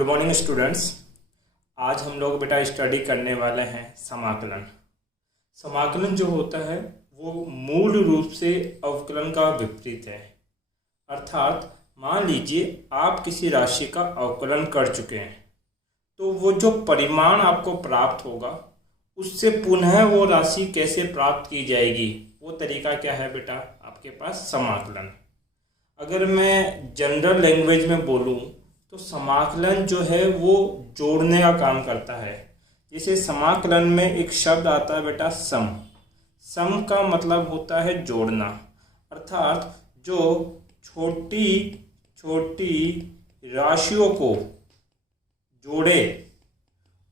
Good morning students. आज हम लोग बेटा स्टडी करने वाले हैं समाकलन। समाकलन जो होता है वो मूल रूप से अवकलन का विपरीत है। अर्थात मान लीजिए आप किसी राशि का अवकलन कर चुके हैं तो वो जो परिमाण आपको प्राप्त होगा उससे पुनः वो राशि कैसे प्राप्त की जाएगी, वो तरीका क्या है बेटा आपके पास समाकलन। अगर मैं जनरल लैंग्वेज में बोलूँ तो समाकलन जो है वो जोड़ने का काम करता है। जैसे समाकलन में एक शब्द आता है बेटा सम। सम का मतलब होता है जोड़ना, अर्थात जो छोटी छोटी राशियों को जोड़े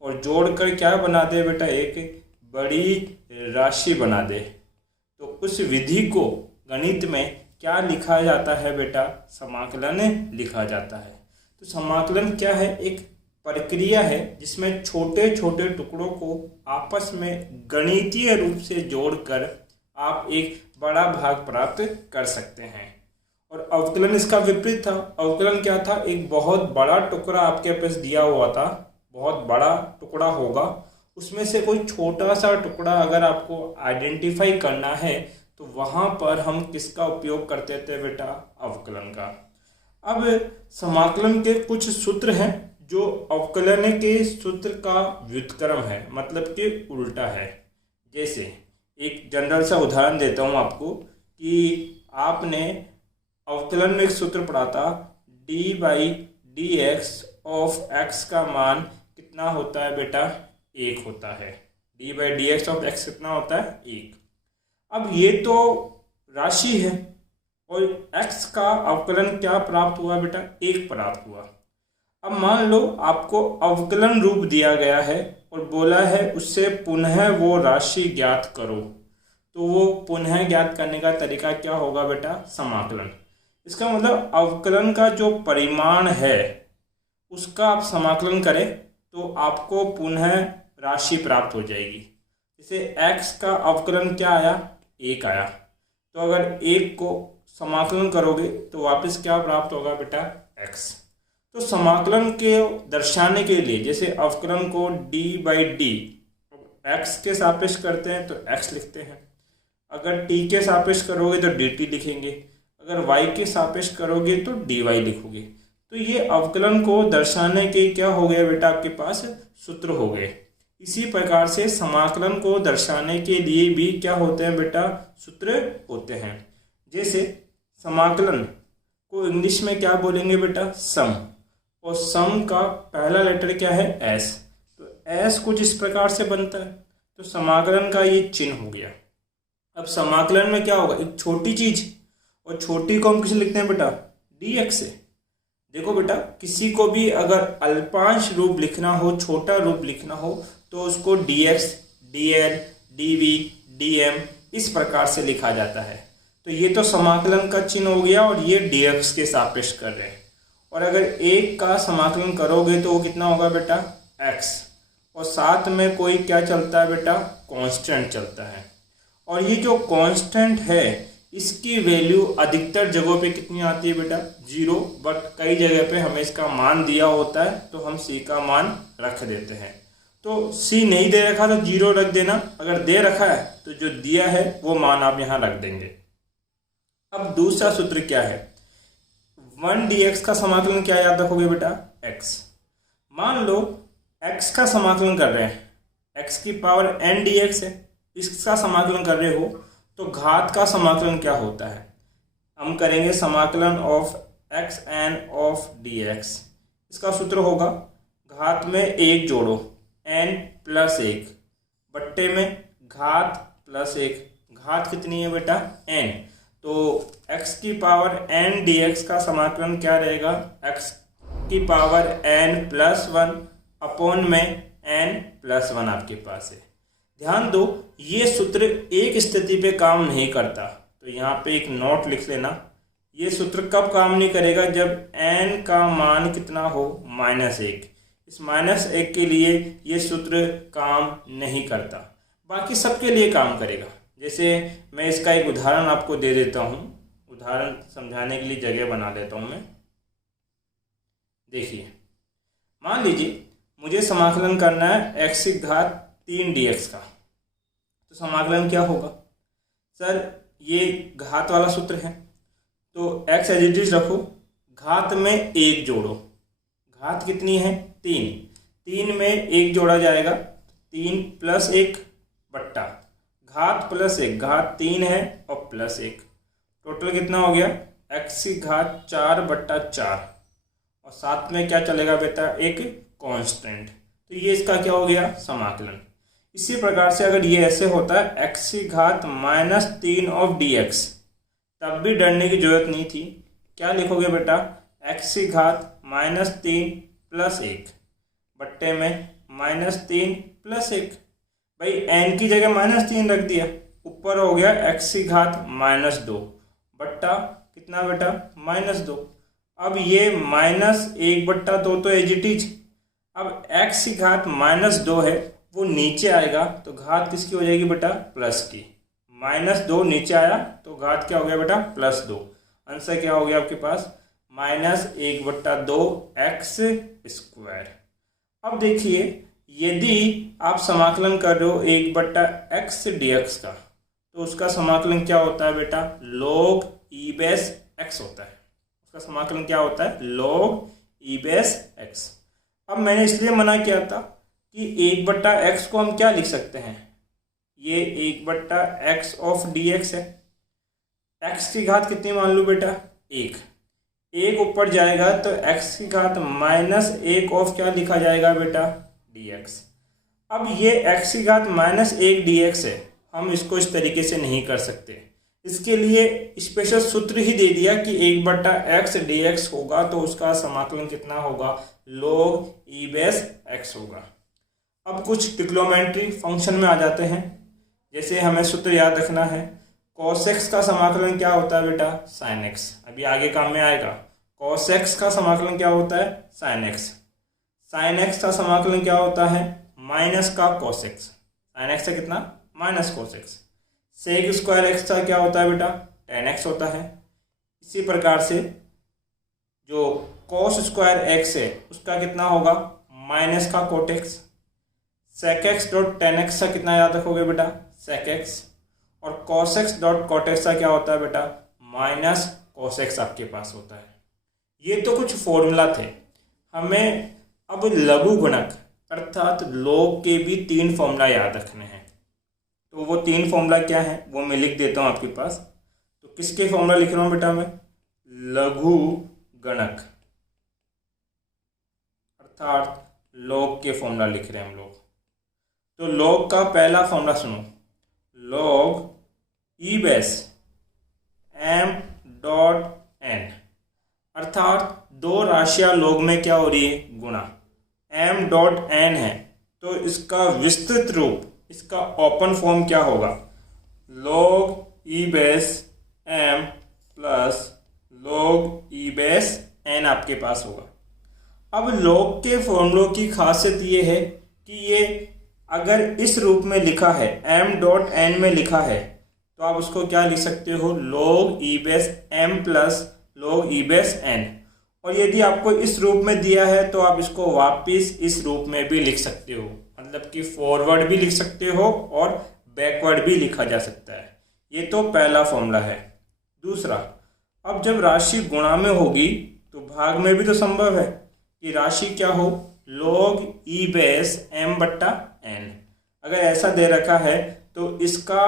और जोड़कर क्या बना दे बेटा एक बड़ी राशि बना दे। तो उस विधि को गणित में क्या लिखा जाता है बेटा, समाकलन लिखा जाता है। तो समाकलन क्या है, एक प्रक्रिया है जिसमें छोटे छोटे टुकड़ों को आपस में गणितीय रूप से जोड़कर आप एक बड़ा भाग प्राप्त कर सकते हैं। और अवकलन इसका विपरीत था। अवकलन क्या था, एक बहुत बड़ा टुकड़ा आपके पास दिया हुआ था, बहुत बड़ा टुकड़ा होगा, उसमें से कोई छोटा सा टुकड़ा अगर आपको आइडेंटिफाई करना है तो वहाँ पर हम किसका उपयोग करते थे बेटा, अवकलन का। अब समाकलन के कुछ सूत्र हैं जो अवकलन के सूत्र का व्युत्क्रम है, मतलब कि उल्टा है। जैसे एक जनरल सा उदाहरण देता हूँ आपको कि आपने अवकलन में एक सूत्र पढ़ा था, d/dx ऑफ x का मान कितना होता है बेटा, 1 होता है। d/dx ऑफ x कितना होता है, 1। अब ये तो राशि है और x का अवकलन क्या प्राप्त हुआ बेटा, 1 प्राप्त हुआ। अब मान लो आपको अवकलन रूप दिया गया है और बोला है उससे पुनः वो राशि ज्ञात करो, तो वो पुनः ज्ञात करने का तरीका क्या होगा बेटा, समाकलन। इसका मतलब अवकलन का जो परिमाण है उसका आप समाकलन करें तो आपको पुनः राशि प्राप्त हो जाएगी। जैसे x का अवकलन क्या आया, 1 आया, तो अगर 1 को समाकलन करोगे तो वापस क्या प्राप्त होगा बेटा, x। तो समाकलन के दर्शाने के लिए जैसे अवकलन को d/d x के सापेक्ष करते हैं तो x लिखते हैं, अगर t के सापेक्ष करोगे तो dt लिखेंगे, अगर y के सापेक्ष करोगे तो dy लिखोगे। तो ये अवकलन को दर्शाने के क्या हो गया बेटा, आपके पास सूत्र हो गए। इसी प्रकार से समाकलन को दर्शाने के लिए भी क्या होते हैं बेटा, सूत्र होते हैं। जैसे समाकलन को इंग्लिश में क्या बोलेंगे बेटा, सम, और सम का पहला लेटर क्या है, एस। तो एस कुछ इस प्रकार से बनता है, तो समाकलन का ये चिन्ह हो गया। अब समाकलन में क्या होगा, एक छोटी चीज, और छोटी को हम किसे लिखते हैं बेटा, dx से। देखो बेटा, किसी को भी अगर अल्पांश रूप लिखना हो, छोटा रूप लिखना हो, तो उसको dx, dl, dv, dm इस प्रकार से लिखा जाता है। तो ये तो समाकलन का चिन्ह हो गया और ये dx के सापेक्ष कर रहे हैं। और अगर 1 का समाकलन करोगे तो वो कितना होगा बेटा, x, और साथ में कोई क्या चलता है बेटा, कांस्टेंट चलता है। और ये जो कांस्टेंट है इसकी वैल्यू अधिकतर जगहों पे कितनी आती है बेटा, 0, बट कई जगह पे हमें इसका मान दिया होता है तो हम c का मान रख देते हैं। तो c नहीं दे रखा तो 0 रख देना, अगर दे रखा है तो जो दिया है वो मान आप यहाँ रख देंगे। अब दूसरा सूत्र क्या है, 1dx का समाकलन क्या याद रखोगे बेटा, x। मान लो x का समाकलन कर रहे हैं, x की पावर n dx है, इसका समाकलन कर रहे हो तो घात का समाकलन क्या होता है, हम करेंगे समाकलन of x n of dx। इसका सूत्र होगा घात में 1 जोड़ो n + 1 बट्टे में घात + 1, घात कितनी है बेटा, n। तो x की पावर n dx का समाकलन क्या रहेगा, x की पावर n + 1 अपॉन में n + 1 आपके पास है। ध्यान दो, ये सूत्र एक स्थिति पे काम नहीं करता, तो यहाँ पे एक नोट लिख लेना। ये सूत्र कब काम नहीं करेगा, जब n का मान कितना हो, -1। इस -1 के लिए ये सूत्र काम नहीं करता, बाकी सबके लिए काम करेगा। जैसे मैं इसका एक उदाहरण आपको दे देता हूँ, उदाहरण समझाने के लिए जगह बना लेता हूँ मैं। देखिए मान लीजिए मुझे समाकलन करना है x की घात 3 dx का, तो समाकलन क्या होगा सर, ये घात वाला सूत्र है तो x एज इट इज रखो, घात में 1 जोड़ो, घात कितनी है 3, 3 में 1 जोड़ा जाएगा 3 + 1 बट्टा घात + 1, घात 3 है और +1, टोटल कितना हो गया x की घात 4/4 और साथ में क्या चलेगा बेटा, एक कांस्टेंट, तो ये इसका क्या हो गया समाकलन। इसी प्रकार से अगर ये ऐसे होता है x की घात -3 ऑफ dx, तब भी डरने की जरूरत नहीं थी। क्या लिखोगे बेटा, x की घात -3 + 1 बट्टे में -3 + 1, भाई n की जगह -3 रख दिया, ऊपर हो गया x की घात -2 बट्टा कितना बेटा -2। अब ये -1/2 तो एज इट इज, अब x की घात -2 है वो नीचे आएगा तो घात किसकी हो जाएगी बेटा, प्लस की, -2 नीचे आया तो घात क्या हो गया बेटा +2, आंसर क्या हो गया आपके पास -1/2 x²। अब देखिए यदि आप समाकलन कर रहे हो 1/x dx का, तो उसका समाकलन क्या होता है बेटा, log e बेस x होता है, उसका समाकलन क्या होता है log e बेस x। अब मैंने इसलिए मना किया था कि 1/x को हम क्या लिख सकते हैं, ये 1/x ऑफ dx है, x की घात कितनी मान लो बेटा 1 ऊपर जाएगा तो x की घात -1 ऑफ क्या लिखा जाएगा बेटा dx। अब ये x की घात -1 dx है, हम इसको इस तरीके से नहीं कर सकते, इसके लिए स्पेशल सूत्र ही दे दिया कि 1/x dx होगा तो उसका समाकलन कितना होगा, log e बेस x होगा। अब कुछ ट्रिग्नोमेट्री फंक्शन में आ जाते हैं, जैसे हमें सूत्र याद रखना है, cos x का समाकलन क्या होता है बेटा sin x, अभी आगे काम में आएगा। cos x का समाकलन क्या होता है sin x, sin x का समाकलन क्या होता है माइनस का cos x, sin x से कितना -cos x, sec² x का क्या होता है बेटा tan x होता है। इसी प्रकार से जो cos² x है उसका कितना होगा माइनस का cot x, sec x dot tan x का कितना याद रखोगे बेटा sec x, और cos x dot cot x का क्या होता है बेटा -cos x आपके पास होता है। ये तो कुछ फॉर्मूला थे, हमें अब लघु गुणक अर्थात log के भी 3 फॉर्मूला याद रखने हैं, तो वो 3 फॉर्मूला क्या है वो मैं लिख देता हूँ आपके पास। तो किसके फॉर्मूला लिख रहा हूँ बेटा मैं, लघु गुणक अर्थात log के फॉर्मूला लिख रहे हैं हम लोग। तो log का पहला फॉर्मूला सुनो, log e base m dot n, अर्थात दो राशियां log में क्या हो रही है गुणा, m डॉट n है तो इसका विस्तृत रूप, इसका ओपन फॉर्म क्या होगा, log e base m plus log e base n आपके पास होगा। अब log के फॉर्मूलों की खासियत ये है कि ये अगर इस रूप में लिखा है m डॉट n में लिखा है तो आप उसको क्या लिख सकते हो log e base m plus log e base n, और यदि आपको इस रूप में दिया है तो आप इसको वापस इस रूप में भी लिख सकते हो, मतलब कि फॉरवर्ड भी लिख सकते हो और बैकवर्ड भी लिखा जा सकता है। ये तो पहला फॉर्मूला है। दूसरा, अब जब राशि गुणा में होगी तो भाग में भी तो संभव है कि राशि क्या हो log e बेस m बट्टा n। अगर ऐसा दे रखा है तो इसका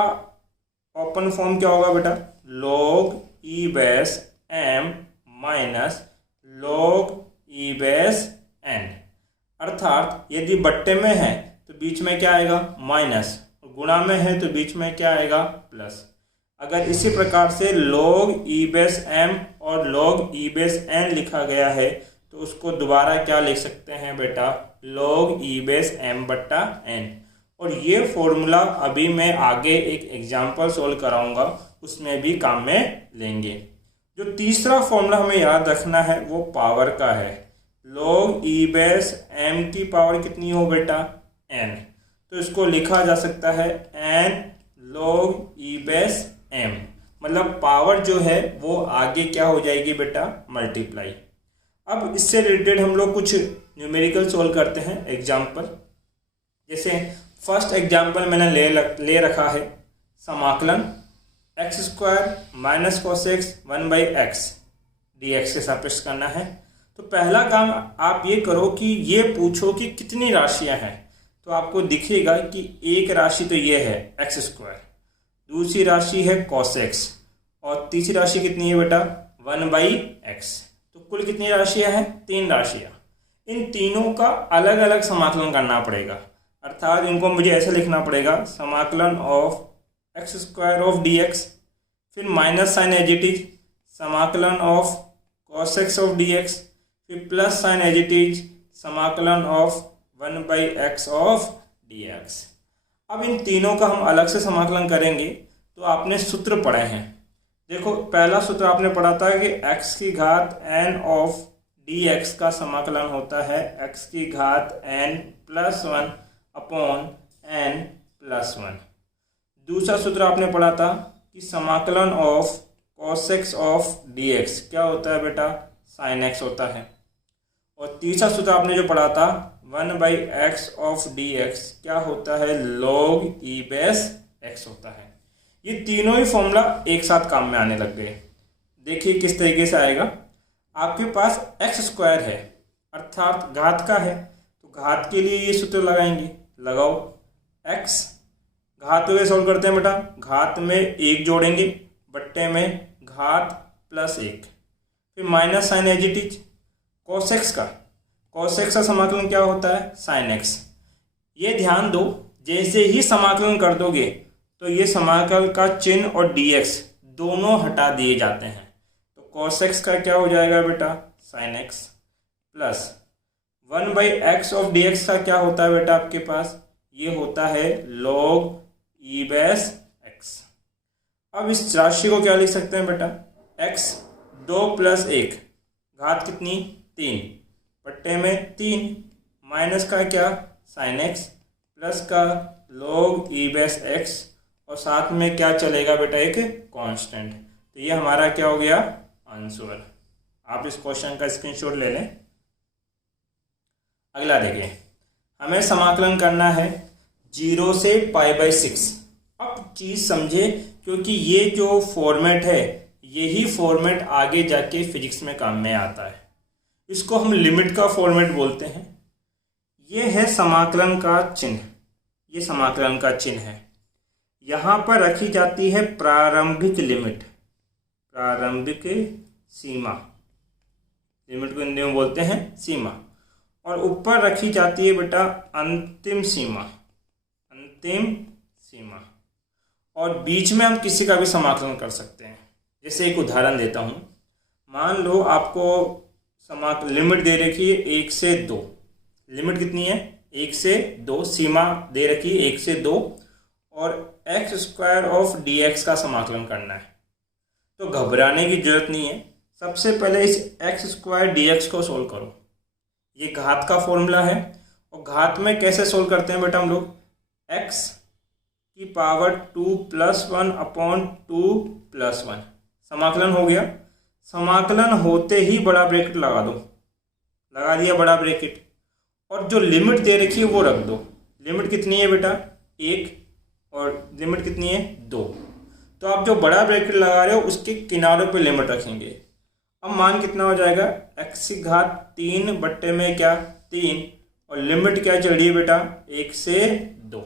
ओपन फॉर्म क्या होगा बेटा log e base m minus log e base n, अर्थात यदि बट्टे में है तो बीच में क्या आएगा माइनस, और गुणा में है तो बीच में क्या आएगा प्लस। अगर इसी प्रकार से log e बेस m और log e बेस n लिखा गया है तो उसको दोबारा क्या लिख सकते हैं बेटा log e बेस m बट्टा n। और ये फॉर्मूला अभी मैं आगे एक एग्जाम्पल सोल्व कराऊंगा, उसमें भी काम में लेंगे। जो तीसरा फॉर्मूला हमें याद रखना है वो पावर का है, log e बेस m की पावर कितनी हो बेटा n, तो इसको लिखा जा सकता है n log e base m, मतलब पावर जो है वो आगे क्या हो जाएगी बेटा मल्टीप्लाई। अब इससे रिलेटेड हम लोग कुछ न्यूमेरिकल सोल्व करते हैं एग्जाम्पल। जैसे फर्स्ट एग्जाम्पल मैंने ले रखा है समाकलन x square minus cos x 1/x dx के सापेक्ष करना है। तो पहला काम आप ये करो कि ये पूछो कि कितनी राशियां हैं। तो आपको दिखेगा कि एक राशि तो ये है एक्स स्क्वायर, दूसरी राशि है कॉस एक्स और तीसरी राशि कितनी है बेटा 1/x। तो कुल कितनी राशियां हैं 3 राशियां। इन तीनों का अलग अलग समाकलन करना पड़ेगा, अर्थात इनको मुझे ऐसे लिखना पड़ेगा समाकलन of x square of dx, फिर minus sine as it is समाकलन of cos x of dx, फिर plus sine as it is समाकलन ऑफ 1/x ऑफ dx। अब इन तीनों का हम अलग से समाकलन करेंगे। तो आपने सूत्र पढ़े हैं, देखो पहला सूत्र आपने पढ़ा था कि x की घात n ऑफ dx का समाकलन होता है x की घात n + 1 अपॉन n + 1। दूसरा सूत्र आपने पढ़ा था कि समाकलन of cos x of dx क्या होता है बेटा sin x होता है। और तीसरा सूत्र आपने जो पढ़ा था 1/x ऑफ dx क्या होता है log e बेस x होता है। ये तीनों ही फॉर्मूला एक साथ काम में आने लग गए। देखिए किस तरीके से आएगा। आपके पास x स्क्वायर है अर्थात घात का है, तो घात के लिए ये सूत्र लगाएंगे, लगाओ x घात को सॉल्व करते हैं बेटा, घात में 1 जोड़ेंगे बट्टे में घात +1, फिर minus sine as it is cos x का समाकलन क्या होता है sin x। ये ध्यान दो जैसे ही समाकलन कर दोगे तो ये समाकल का चिन्ह और dx दोनों हटा दिए जाते हैं। तो cos x का क्या हो जाएगा बेटा sin x plus 1/x of dx का क्या होता है बेटा आपके पास, ये होता है log e बेस x। अब इस राशि को क्या लिख सकते हैं बेटा x 2 + 1 घात कितनी 3 बट्टे में 3 माइनस का क्या sin x प्लस का log e बेस x और साथ में क्या चलेगा बेटा एक कांस्टेंट। तो ये हमारा क्या हो गया आंसर। आप इस क्वेश्चन का स्क्रीनशॉट ले लें। अगला देखिए, हमें समाकलन करना है 0 से π/6। अब चीज़ समझे क्योंकि ये जो फॉर्मेट है यही फॉर्मेट आगे जाके फिजिक्स में काम में आता है। इसको हम लिमिट का फॉर्मेट बोलते हैं। ये है समाकलन का चिन्ह, ये समाकलन का चिन्ह है। यहाँ पर रखी जाती है प्रारंभिक लिमिट, प्रारंभिक सीमा, लिमिट को हिंदी में बोलते हैं सीमा, और ऊपर रखी जाती है बेटा अंतिम सीमा, अंतिम सीमा। और बीच में हम किसी का भी समाकलन कर सकते हैं। जैसे एक उदाहरण देता हूँ, मान लो आपको लिमिट दे रखी है 1 से 2, लिमिट कितनी है 1 से 2, सीमा दे रखी है 1 से 2 और एक्स स्क्वायर ऑफ dx का समाकलन करना है। तो घबराने की जरूरत नहीं है, सबसे पहले इस एक्स स्क्वायर dx को सोल्व करो। ये घात का फॉर्मूला है और घात में कैसे सोल्व करते हैं बेटा हम लोग, x की पावर 2 + 1 अपॉन 2 + 1 समाकलन हो गया। समाकलन होते ही बड़ा ब्रैकेट लगा दो, लगा दिया बड़ा ब्रैकेट, और जो लिमिट दे रखी है वो रख दो। लिमिट कितनी है बेटा 1 और लिमिट कितनी है 2। तो आप जो बड़ा ब्रैकेट लगा रहे हो उसके किनारों पे लिमिट रखेंगे। अब मान कितना हो जाएगा x की घात 3 बट्टे में क्या 3 और लिमिट क्या चल रही है बेटा 1 से 2।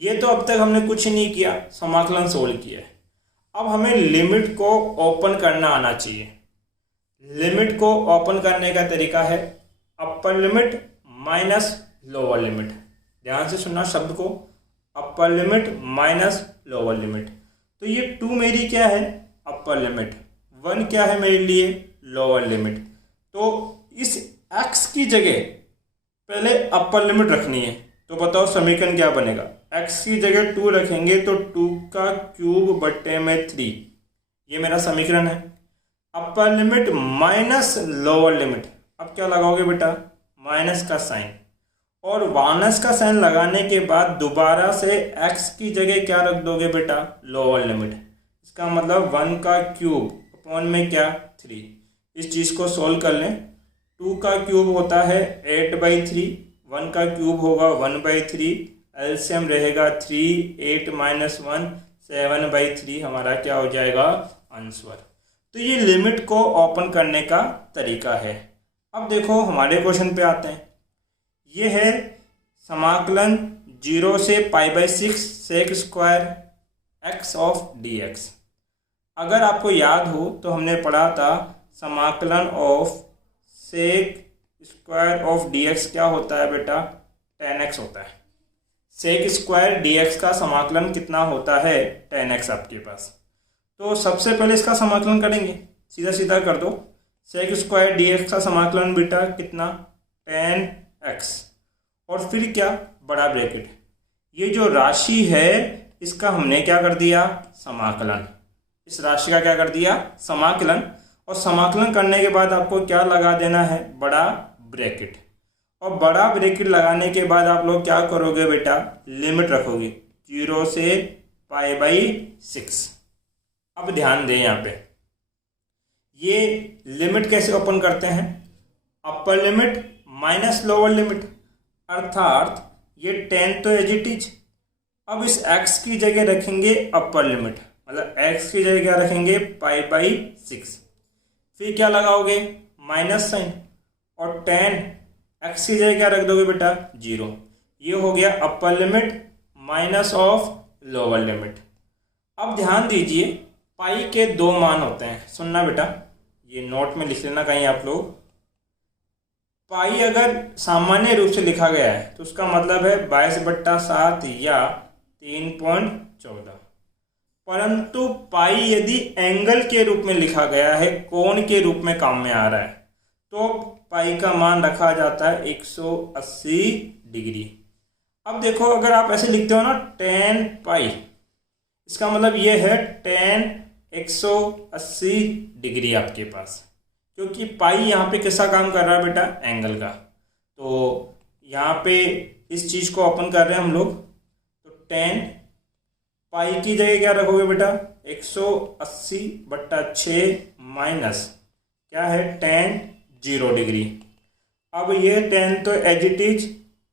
ये तो अब तक हमने कुछ नहीं किया, समाकलन सोल्व किया है। अब हमें लिमिट को ओपन करना आना चाहिए। लिमिट को ओपन करने का तरीका है upper limit minus lower limit. ध्यान से सुनना शब्द को, upper limit minus lower limit. तो ये 2 मेरी क्या है अपर लिमिट, 1 क्या है मेरे लिए लोअर लिमिट। तो इस x की जगह पहले अपर लिमिट रखनी है। तो बताओ समीकरण क्या बनेगा, x की जगह 2 रखेंगे तो 2 का क्यूब बट्टे में 3, ये मेरा समीकरण है। Upper limit minus lower limit, अब क्या लगाओगे बेटा माइनस का साइन, और माइनस का साइन लगाने के बाद दोबारा से x की जगह क्या रख दोगे बेटा लोअर लिमिट। इसका मतलब 1 का क्यूब अपॉन में क्या 3। इस चीज़ को सोल्व कर लें 2 का क्यूब होता है 8/3, 1 का क्यूब होगा 1/3, एलसीएम रहेगा 3, 8 - 1 7/3 हमारा क्या हो जाएगा आंसर। तो ये लिमिट को ओपन करने का तरीका है। अब देखो हमारे क्वेश्चन पे आते हैं। ये है समाकलन 0 से π/6 sec square x of dx। अगर आपको याद हो तो हमने पढ़ा था समाकलन of sec square of dx क्या होता है बेटा, tan x होता है। sec स्क्वायर dx का समाकलन कितना होता है, tan x आपके पास। तो सबसे पहले इसका समाकलन करेंगे, सीधा सीधा कर दो। sec स्क्वायर dx का समाकलन बेटा कितना, tan x, और फिर क्या, बड़ा ब्रैकेट। ये जो राशि है इसका हमने क्या कर दिया, समाकलन। इस राशि का क्या कर दिया, समाकलन। और समाकलन करने के बाद आपको क्या लगा देना है, बड़ा ब्रैकेट। और बड़ा ब्रैकेट लगाने के बाद आप लोग क्या करोगे बेटा, लिमिट रखोगे 0 से π/6। अब ध्यान दें यहाँ पे, ये लिमिट कैसे ओपन करते हैं, upper limit minus lower limit, अर्थात ये tan तो एज इट इज। अब इस x की जगह रखेंगे अपर लिमिट, मतलब x की जगह क्या रखेंगे, π/6। फिर क्या लगाओगे, माइनस साइन, और tan x की जगह क्या रख दोगे बेटा, 0। ये हो गया upper limit minus of lower limit. अब ध्यान दीजिए, पाई के 2 मान होते हैं, सुनना बेटा, ये नोट में लिख लेना कहीं आप लोग। पाई अगर सामान्य रूप से लिखा गया है तो उसका मतलब है 22/7 या 3.14। परंतु पाई यदि एंगल के रूप में लिखा गया है, कोण के रूप में काम में आ रहा है, तो पाई का मान रखा जाता है 180 डिग्री। अब देखो अगर आप ऐसे लिखते हो ना tan पाई, इसका मतलब ये है tan 180 डिग्री आपके पास, क्योंकि पाई यहाँ पे किसका काम कर रहा है बेटा, एंगल का। तो यहाँ पे इस चीज़ को ओपन कर रहे हैं हम लोग, तो tan पाई की जगह क्या रखोगे बेटा, 180/6 माइनस क्या है, tan 0 डिग्री। अब ये tan तो एज इट इज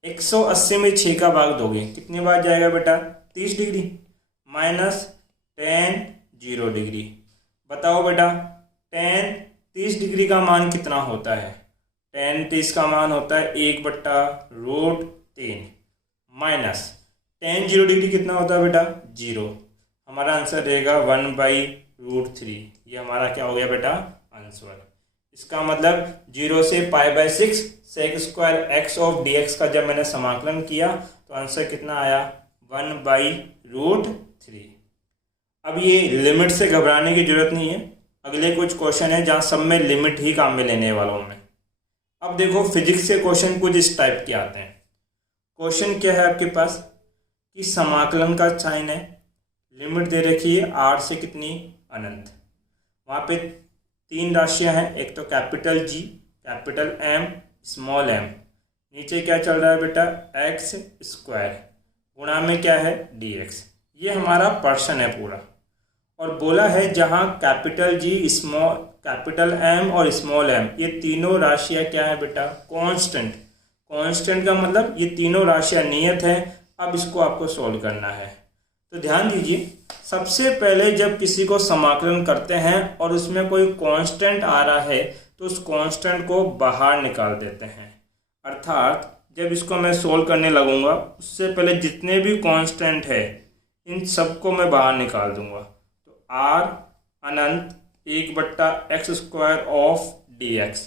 180 में 6 का भाग दोगे, कितनी बार जाएगा बेटा, 30 डिग्री, माइनस tan 0 डिग्री। बताओ बेटा tan 30 डिग्री का मान कितना होता है, tan 30 का मान होता है 1/√3 माइनस tan 0 डिग्री कितना होता है बेटा, 0। हमारा आंसर रहेगा 1/√3। ये हमारा क्या हो गया बेटा, आंसर। इसका मतलब 0 से π/6 sec square x of dx का जब मैंने समाकलन किया तो आंसर कितना आया, 1/√3। अब ये लिमिट से घबराने की जरूरत नहीं है, अगले कुछ क्वेश्चन है जहाँ सब में लिमिट ही काम में लेने वाला हूँ मैं। अब देखो फिजिक्स के क्वेश्चन कुछ इस टाइप के आते हैं। क्वेश्चन क्या है आपके पास कि समाकलन का साइन है, लिमिट दे रखी है r से कितनी, अनंत। वहाँ पे 3 राशियाँ हैं, एक तो capital G, capital M, small m। नीचे क्या चल रहा है बेटा, x स्क्वायर, गुणा में क्या है, dx। ये हमारा पर्सन है पूरा, और बोला है जहाँ capital G, small capital M और स्मॉल m, ये तीनों राशियाँ क्या है बेटा, कांस्टेंट। कांस्टेंट का मतलब ये तीनों राशियाँ नियत है। अब इसको आपको सॉल्व करना है। तो ध्यान दीजिए, सबसे पहले जब किसी को समाकलन करते हैं और उसमें कोई कांस्टेंट आ रहा है तो उस कांस्टेंट को बाहर निकाल देते हैं। अर्थात जब इसको मैं सोल्व करने लगूंगा उससे पहले जितने भी कांस्टेंट है इन सबको मैं बाहर निकाल दूंगा। तो r Anant 1/x² of dx।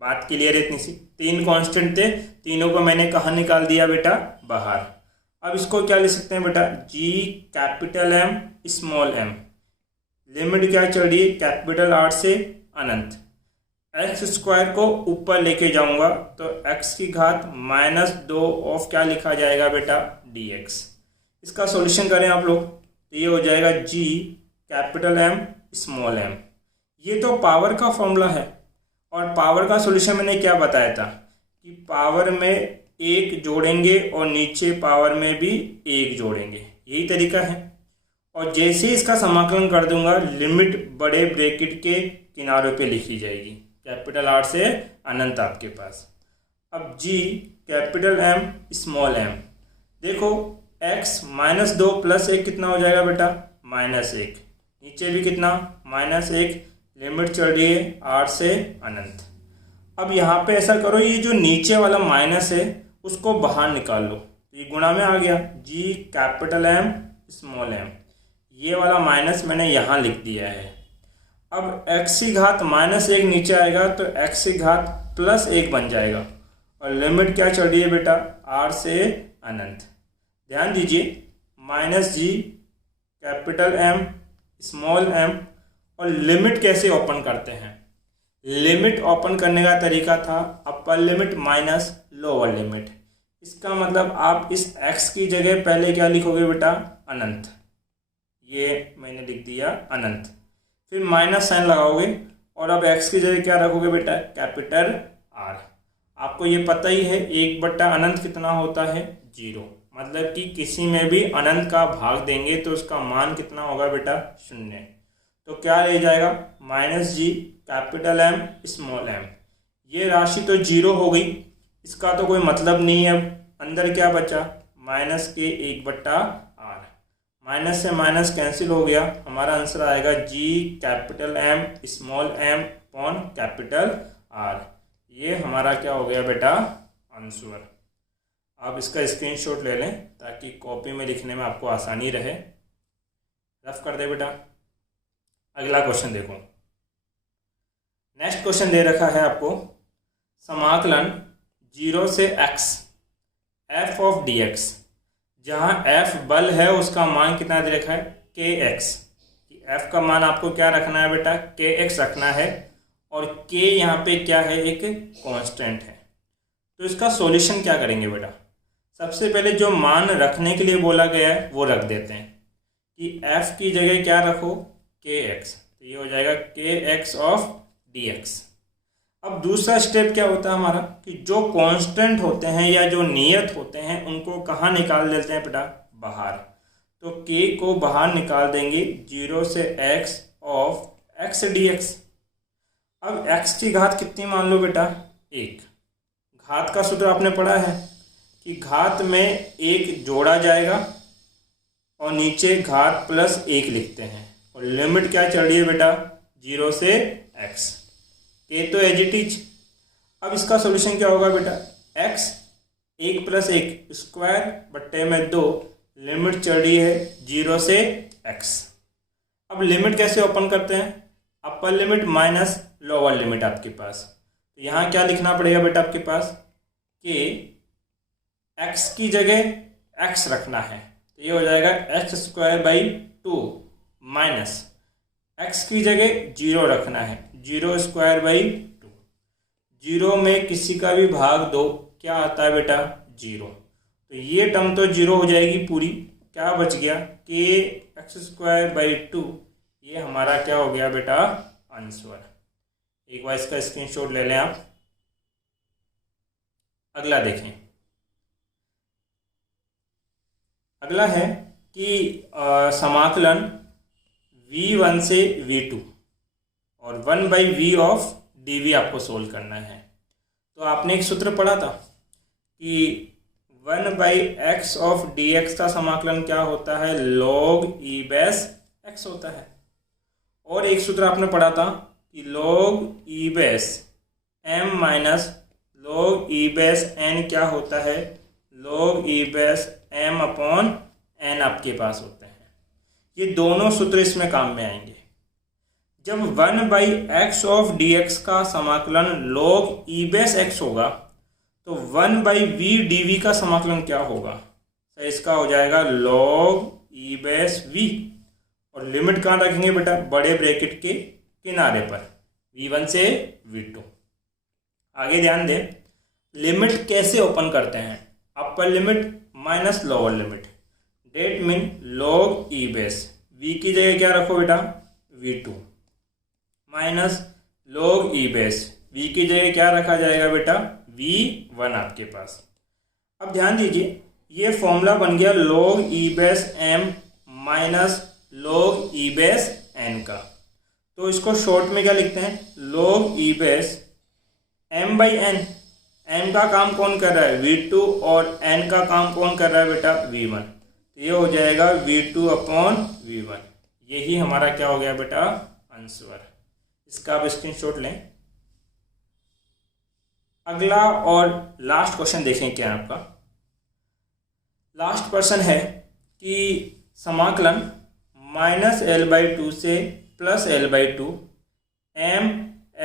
बात क्लियर है इतनी सी। 3 कांस्टेंट थे, तीनों को मैंने कहाँ निकाल दिया बेटा, बाहर। अब इसको क्या लिख सकते हैं बेटा, g capital M small m। Limit क्या चल रही है, कैपिटल R से अनंत। x² को ऊपर लेके जाऊंगा तो x की घात -2 ऑफ क्या लिखा जाएगा बेटा, dx। इसका सॉल्यूशन करें आप लोग तो ये हो जाएगा g capital M small m। ये तो पावर का फॉर्मूला है, और पावर का सॉल्यूशन मैंने क्या बताया था कि पावर में 1 जोड़ेंगे और नीचे पावर में भी 1 जोड़ेंगे, यही तरीका है। और जैसे ही इसका समाकलन कर दूंगा लिमिट बड़े ब्रैकेट के किनारों पे लिखी जाएगी। कैपिटल आर से अनंत आपके पास। अब G capital M small M, देखो एक्स -2 + 1 कितना हो जाएगा बेटा, -1, नीचे भी कितना -1, लिमिट चल रही है आर से अनंत। अब यहाँ पे ऐसा करो, ये जो नीचे वाला माइनस है उसको बाहर निकाल लो, तो ये गुणा में आ गया, G capital M small M, ये वाला माइनस मैंने यहाँ लिख दिया है। अब x की घात -1 नीचे आएगा तो x की घात +1 बन जाएगा, और लिमिट क्या चल रही है बेटा, r से अनंत। ध्यान दीजिए, -g capital M small m, और लिमिट कैसे ओपन करते हैं, लिमिट ओपन करने का तरीका था upper limit minus lower limit. इसका मतलब आप इस x की जगह पहले क्या लिखोगे बेटा, अनंत, ये मैंने लिख दिया अनंत, फिर माइनस साइन लगाओगे और अब x की जगह क्या रखोगे बेटा, कैपिटल R। आपको ये पता ही है 1/अनंत कितना होता है, 0, मतलब कि किसी में भी अनंत का भाग देंगे तो उसका मान कितना होगा बेटा, 0। तो क्या रह जाएगा, -g capital M small m, ये राशि तो 0 हो गई, इसका तो कोई मतलब नहीं है। अब अंदर क्या बचा, -1/r, माइनस से माइनस कैंसिल हो गया, हमारा आंसर आएगा G capital M small m upon capital R। ये हमारा क्या हो गया बेटा, आंसर। आप इसका स्क्रीनशॉट ले लें ताकि कॉपी में लिखने में आपको आसानी रहे। रफ कर दे बेटा। अगला क्वेश्चन देखो, नेक्स्ट क्वेश्चन दे रखा है आपको, समाकलन 0 से x f ऑफ dx, जहाँ f बल है उसका मान कितना दे रखा है, kx। f का मान आपको क्या रखना है बेटा, kx रखना है, और k यहाँ पे क्या है, एक कांस्टेंट है। तो इसका सॉल्यूशन क्या करेंगे बेटा, सबसे पहले जो मान रखने के लिए बोला गया है वो रख देते हैं कि f की जगह क्या रखो, kx, तो ये हो जाएगा kx ऑफ dx। अब दूसरा स्टेप क्या होता है हमारा, कि जो कांस्टेंट होते हैं या जो नियत होते हैं उनको कहाँ निकाल देते हैं बेटा, बाहर। तो k को बाहर निकाल देंगे 0 से x ऑफ x dx। अब x की घात कितनी मान लो बेटा, 1। घात का सूत्र आपने पढ़ा है कि घात में 1 जोड़ा जाएगा और नीचे घात +1 लिखते हैं, और लिमिट क्या चल रही है बेटा, 0 से x, k तो एज इट इज। अब इसका सॉल्यूशन क्या होगा बेटा, x 1 + 1 स्क्वायर बट्टे में 2, लिमिट चल रही है 0 से x। अब लिमिट कैसे ओपन करते हैं, upper limit minus lower limit आपके पास। तो यहाँ क्या लिखना पड़ेगा बेटा आपके पास, कि x की जगह x रखना है, तो ये हो जाएगा x² 2 माइनस x की जगह 0 रखना है, 0² 2। 0 में किसी का भी भाग दो, क्या आता है बेटा, 0। तो ये टर्म तो 0 हो जाएगी पूरी, क्या बच गया, k x² 2, ये हमारा क्या हो गया बेटा, आंसर। एक बार इसका स्क्रीनशॉट ले लें आप। अगला देखें, अगला है कि समाकलन v1 से v2 और 1/v ऑफ dv आपको सोल्व करना है। तो आपने एक सूत्र पढ़ा था कि 1/x ऑफ dx का समाकलन क्या होता है, log e बेस x होता है। और एक सूत्र आपने पढ़ा था कि log e base m minus log e base n क्या होता है, log e base m upon n आपके पास होते हैं। ये दोनों सूत्र इसमें काम में आएंगे। जब 1/x ऑफ dx का समाकलन log e बेस x होगा तो 1/v dv का समाकलन क्या होगा, तो इसका हो जाएगा log e बेस v, और लिमिट कहाँ रखेंगे बेटा, बड़े ब्रैकेट के किनारे पर, v1 से v2। आगे ध्यान दें, लिमिट कैसे ओपन करते हैं, upper limit minus lower limit, that mean log e base v की जगह क्या रखो बेटा, v2 minus log e base v की जगह क्या रखा जाएगा बेटा, v1 आपके पास। अब ध्यान दीजिए, ये फॉर्मूला बन गया log e base m minus log e base n का। तो इसको शॉर्ट में क्या लिखते हैं, log e base m by n. m का काम कौन कर रहा है, v2, और n का काम कौन कर रहा है बेटा, v1। तो ये हो जाएगा v2 अपॉन v1। यही हमारा क्या हो गया बेटा, आंसर। इसका आप स्क्रीनशॉट लें। अगला और लास्ट क्वेश्चन देखें क्या है आपका। लास्ट क्वेश्चन है कि समाकलन -l/2 से +l/2 m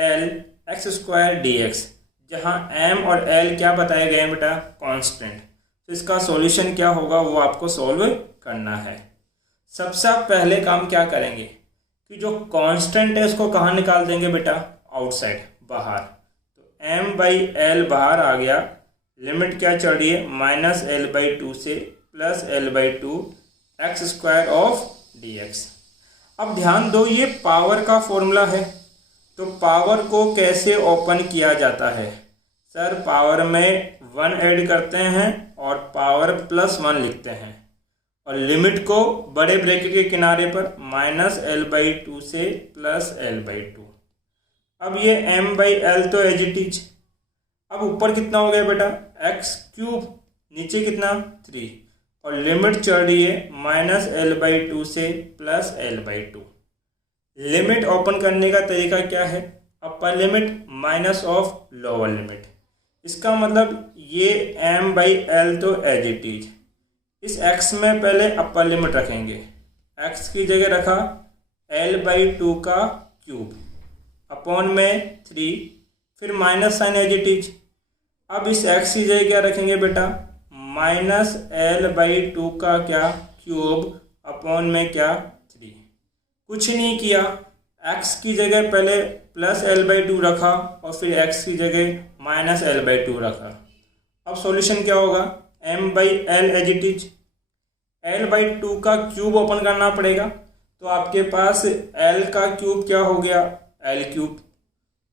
l x square dx, जहाँ m और l क्या बताए गए हैं बेटा, कांस्टेंट। तो इसका सॉल्यूशन क्या होगा वो आपको सॉल्व करना है। सबसे पहले काम क्या करेंगे कि जो कांस्टेंट है उसको कहाँ निकाल देंगे बेटा, आउटसाइड, बाहर। तो m बाई l बाहर आ गया, लिमिट क्या चल रही है, -l/2 से +l/2 x square of dx। अब ध्यान दो, ये पावर का फॉर्मूला है, तो पावर को कैसे ओपन किया जाता है, सर पावर में 1 ऐड करते हैं और पावर +1 लिखते हैं, और लिमिट को बड़े ब्रैकेट के किनारे पर -l/2 से +l/2। अब ये m/l तो एज इट इज। अब ऊपर कितना हो गया बेटा, x³, नीचे कितना 3, और लिमिट चल रही है -l/2 से +l/2। लिमिट ओपन करने का तरीका क्या है, upper limit minus of lower limit. इसका मतलब ये m/l तो एज इट इज। इस x में पहले अपर लिमिट रखेंगे, x की जगह रखा l/2 का क्यूब अपॉन में 3, फिर minus sine as it is. अब इस x की जगह क्या रखेंगे बेटा, -l/2 का क्या क्यूब अपॉन में क्या 3। कुछ नहीं किया, x की जगह पहले +l/2 रखा और फिर x की जगह -l/2 रखा। अब सॉल्यूशन क्या होगा, m/l as it is. l/2 का क्यूब ओपन करना पड़ेगा, तो आपके पास l का क्यूब क्या हो गया, l³।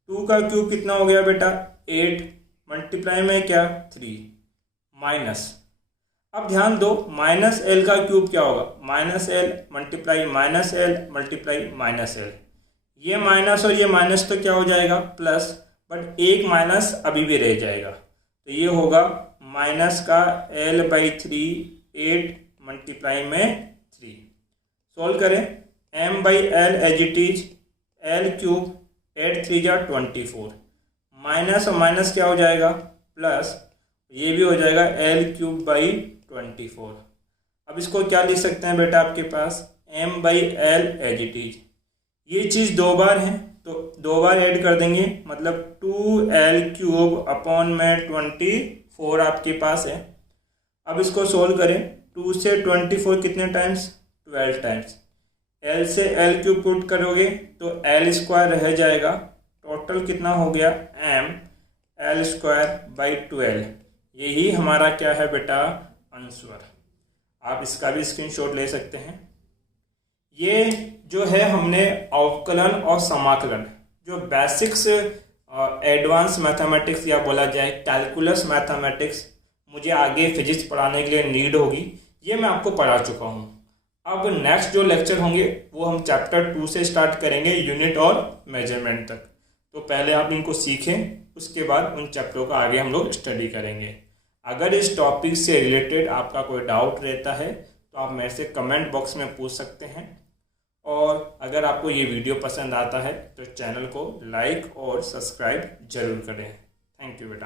2 का क्यूब कितना हो गया बेटा, 8, मल्टीप्लाई में क्या 3, माइनस। अब ध्यान दो, -l का क्यूब क्या होगा, -l multiply -l multiply -l। ये माइनस और ये माइनस तो क्या हो जाएगा, प्लस, बट एक माइनस अभी भी रह जाएगा, तो ये होगा माइनस का l/3, 8 मल्टीप्लाई में 3। सॉल्व करें, m/l as it is, l³ 8 3 जा 24, माइनस और माइनस क्या हो जाएगा, प्लस, ये भी हो जाएगा l³/24। अब इसको क्या लिख सकते हैं बेटा आपके पास, m/l एज इट इज। ये चीज़ 2 बार है तो 2 बार ऐड कर देंगे, मतलब 2l³ अपॉन में 24 आपके पास है। अब इसको सोल्व करें, 2 से 24 कितने टाइम्स, 12 टाइम्स। l से l³ पुट करोगे तो l² रह जाएगा, टोटल कितना हो गया, m/l²/12। यही हमारा क्या है बेटा, आंसर। आप इसका भी स्क्रीनशॉट ले सकते हैं। ये जो है हमने अवकलन और समाकलन, जो बेसिक्स एडवांस मैथमेटिक्स या बोला जाए कैलकुलस मैथमेटिक्स मुझे आगे फिजिक्स पढ़ाने के लिए नीड होगी, ये मैं आपको पढ़ा चुका हूँ। अब नेक्स्ट जो लेक्चर होंगे वो हम चैप्टर 2 से स्टार्ट करेंगे, यूनिट और मेजरमेंट तक। तो पहले आप इनको सीखें, उसके बाद उन चैप्टरों का आगे हम लोग स्टडी करेंगे। अगर इस टॉपिक से रिलेटेड आपका कोई डाउट रहता है तो आप मेरे से कमेंट बॉक्स में पूछ सकते हैं, और अगर आपको ये वीडियो पसंद आता है तो चैनल को लाइक और सब्सक्राइब जरूर करें। थैंक यू बेटा।